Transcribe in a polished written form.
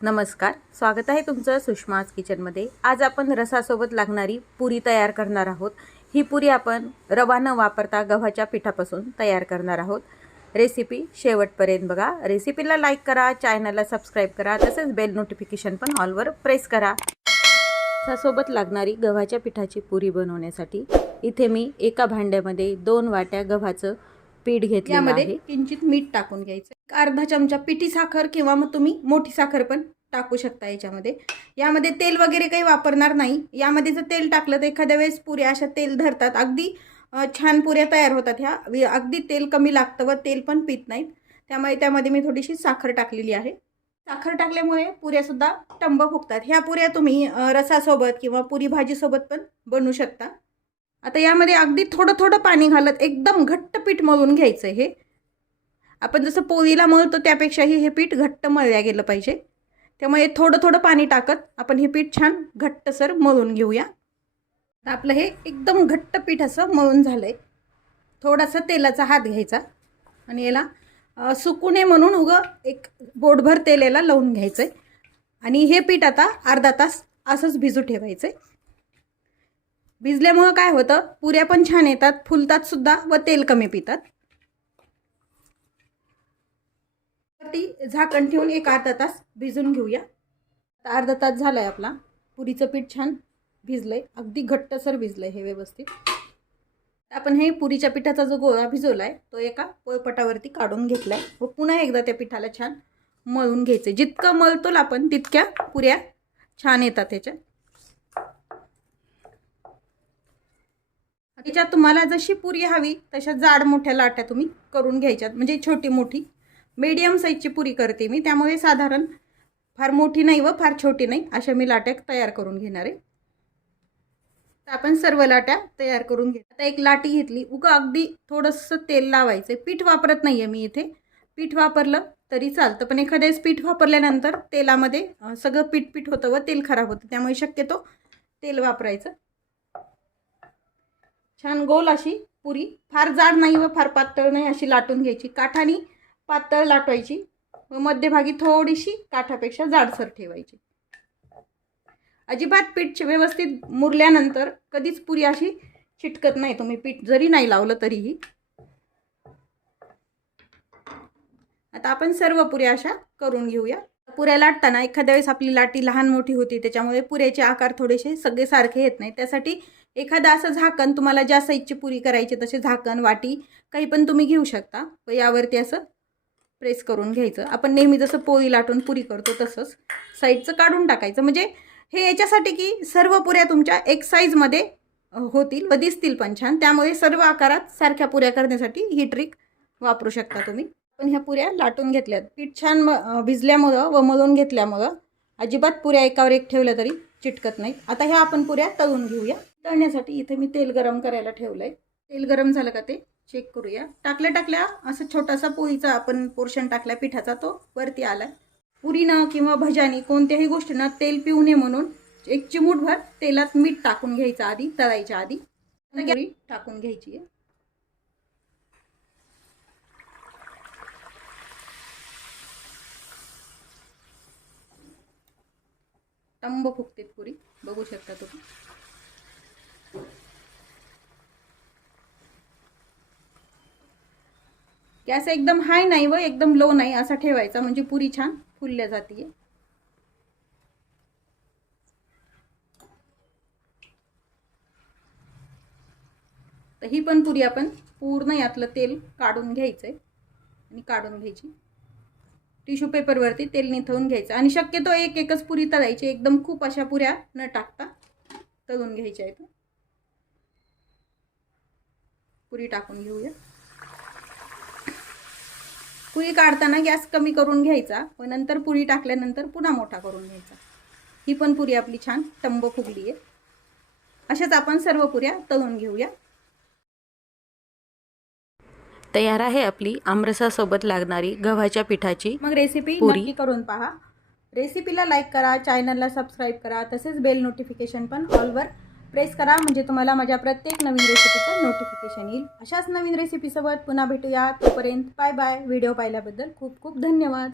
नमस्कार, स्वागत आहे तुमचं सुषमाज किचनमध्ये। आज आपण रसासोबत लागणारी पुरी तयार करणार आहोत। ही पुरी आपण रवा न वापरता गव्हाच्या पिठापासून तयार करणार आहोत। रेसिपी शेवटपर्यंत बघा। रेसिपीला लाईक करा, चॅनलला सबस्क्राईब करा, तसेच बेल नोटिफिकेशन पण ऑलवर प्रेस करा। रसासोबत लागणारी गव्हाच्या पिठाची पुरी बनवण्यासाठी इथे मी एका भांड्यामध्ये 2 वाट्या गव्हाचं पीठ घेतलेलं आहे। किंचित मीठ टाकून घ्यायचं, अर्धा चमचा पिठी साखर किंवा मग तुम्ही मोठी साखर पण टाकू शकता याच्यामध्ये। यामध्ये तेल वगैरे काही वापरणार नाही। यामध्ये जर तेल टाकलं तर एखाद्या वेळेस पुऱ्या अशा तेल धरतात, अगदी छान पुऱ्या तयार होतात। ह्या अगदी तेल कमी लागतं व तेल पण पित नाहीत, त्यामुळे त्यामध्ये मी थोडीशी साखर टाकलेली आहे। साखर टाकल्यामुळे पुऱ्या सुद्धा टंब फुगतात। ह्या पुऱ्या तुम्ही रसासोबत किंवा पुरी भाजीसोबत पण बनवू शकता। आता यामध्ये अगदी थोडं थोडं पाणी घालत एकदम घट्ट पीठ मळून घ्यायचं। हे आपण जसं पोळीला मळतो त्यापेक्षाही हे पीठ घट्ट मळल्या गेलं पाहिजे, त्यामुळे थोडं थोडं पाणी टाकत आपण हे पीठ छान घट्टसर मळून घेऊया। तर आपलं हे एकदम घट्ट पीठ असं मळून झालंय। थोडासा तेलाचा हात घ्यायचा आणि याला सुकू नये म्हणून एक बोटभर तेल याला लावून घ्यायचंय आणि हे पीठ आता अर्धा तास असंच भिजू ठेवायचंय। भिजल्यामुळे काय होतं, पुऱ्या पण छान येतात, फुलतात सुद्धा व तेल कमी पितात। ती झाकण ठेवून एक अर्धा तास भिजून घेऊया। आता अर्धा तास झालाय, आपला पुरीचं पीठ छान भिजलंय, अगदी घट्टसर भिजलंय हे व्यवस्थित। आपण हे पुरीच्या पिठाचा जो गोळा भिजवलाय तो एका पोळपाटावरती काढून घेतलाय व पुन्हा एकदा त्या पिठाला छान मळून घ्यायचं। जितकं मळतो आपण तितक्या पुऱ्या छान येतात त्याच्या। त्याच्यात तुम्हाला जशी पुरी हवी तशा जाड मोठ्या लाट्या तुम्ही करून घ्यायच्यात, म्हणजे छोटी मोठी मीडियम साईजची पुरी करते मी, त्यामुळे साधारण फार मोठी नाही व फार छोटी नाही अशा मी लाट्या तयार करून घेणार आहे। तर आपण सर्व लाट्या तयार करून घेऊ। आता एक लाटी घेतली, अगदी थोडंसं तेल लावायचं। पीठ वापरत नाहीये मी इथे, पीठ वापरलं तरी चालतं, पण एखाद्या वेळेस पीठ वापरल्यानंतर तेलामध्ये सगळं पीठ पीठ होतं व तेल खराब होतं, त्यामुळे शक्यतो तेल वापरायचं। छान गोल अशी पुरी, फार जाड नाही व फार पातळ नाही अशी लाटून घ्यायची। काठानी पातळ लाटवायची व मध्यभागी थोडीशी काठापेक्षा जाडसर ठेवायची। अजिबात पीठ व्यवस्थित मुरल्यानंतर कधीच पुरी अशी चिटकत नाही, तुम्ही पीठ जरी नाही लावलं तरीही। आता आपण सर्व पुऱ्या अशा करून घेऊया। पुऱ्या लाटताना एखाद्या वेळेस आपली लाटी लहान मोठी होती, त्याच्यामुळे पुऱ्याचे आकार थोडेसे सगळे सारखे येत नाही। त्यासाठी एखादा असं झाकण, तुम्हाला ज्या साईजची पुरी करायची तसे झाकण, वाटी काही पण तुम्ही घेऊ शकता व यावरती असं प्रेस करून घ्यायचं। आपण नेहमी जसं पोळी लाटून पुरी करतो तसंच साईडचं काढून टाकायचं, म्हणजे हे याच्यासाठी की सर्व पुऱ्या तुमच्या एक साईजमध्ये होतील व दिसतील पण छान। त्यामुळे सर्व आकारात सारख्या पुऱ्या करण्यासाठी ही ट्रिक वापरू शकता तुम्ही। पण ह्या पुऱ्या लाटून घेतल्यात, पीठ छान भिजल्यामुळं व मळून घेतल्यामुळं अजिबात पुऱ्या एकावर एक ठेवल्या तरी चिटकत नाही। आता ह्या आपण पुऱ्या तळून घेऊया। तळण्यासाठी इथे मी तेल गरम करायला ठेवलंय। तेल गरम झालं का ते चेक करूया। टाकल्या असं छोटासा पोळीचा आपण पोर्शन टाकला पिठाचा, तो वरती आलाय। पुरीनं किंवा भज्यानी कोणत्याही गोष्टीनं तेल पिऊ नये म्हणून एक चिमूटभर तेलात मीठ टाकून घ्यायचं आधी, तळायच्या आधी पुरी टाकून घ्यायची आहे। टंब फुगते पुरी, बघू शकता तुम्ही। गॅस एकदम हाय नाही व एकदम लो नाही असा ठेवायचा, म्हणजे पुरी छान फुलल्या जाते। तर ही पण पुरी आपण पूर्ण यातलं तेल काढून घ्यायचंय आणि काढून घ्यायची। टिश्यू पेपरवरती तेल निथळून घ्यायचं आणि शक्यतो एकच पुरी तळायची, एकदम खूप अशा पुऱ्या न टाकता तळून घ्यायच्या आहेत। पुरी टाकून घेऊया। पुरी काढताना गॅस कमी करून घ्यायचा व नंतर पुरी टाकल्यानंतर पुन्हा मोठा करून घ्यायचा। ही पण पुरी आपली छान टंब फुगली आहे। अशाच आपण सर्व पुऱ्या तळून घेऊया। तयार आहे आपली आमरसासोबत लागणारी गव्हाच्या पिठाची मग रेसिपी नक्की करून पहा। रेसिपीला लाईक करा, चॅनलला सबस्क्राईब करा, तसेच बेल नोटिफिकेशन पण ऑलवर प्रेस करा, म्हणजे तुम्हाला माझ्या प्रत्येक नवीन रेसिपीचं नोटिफिकेशन येईल। अशाच नवीन रेसिपीसोबत पुन्हा भेटूया, तोपर्यंत बाय बाय। व्हिडिओ पाहिल्याबद्दल खूप खूप धन्यवाद।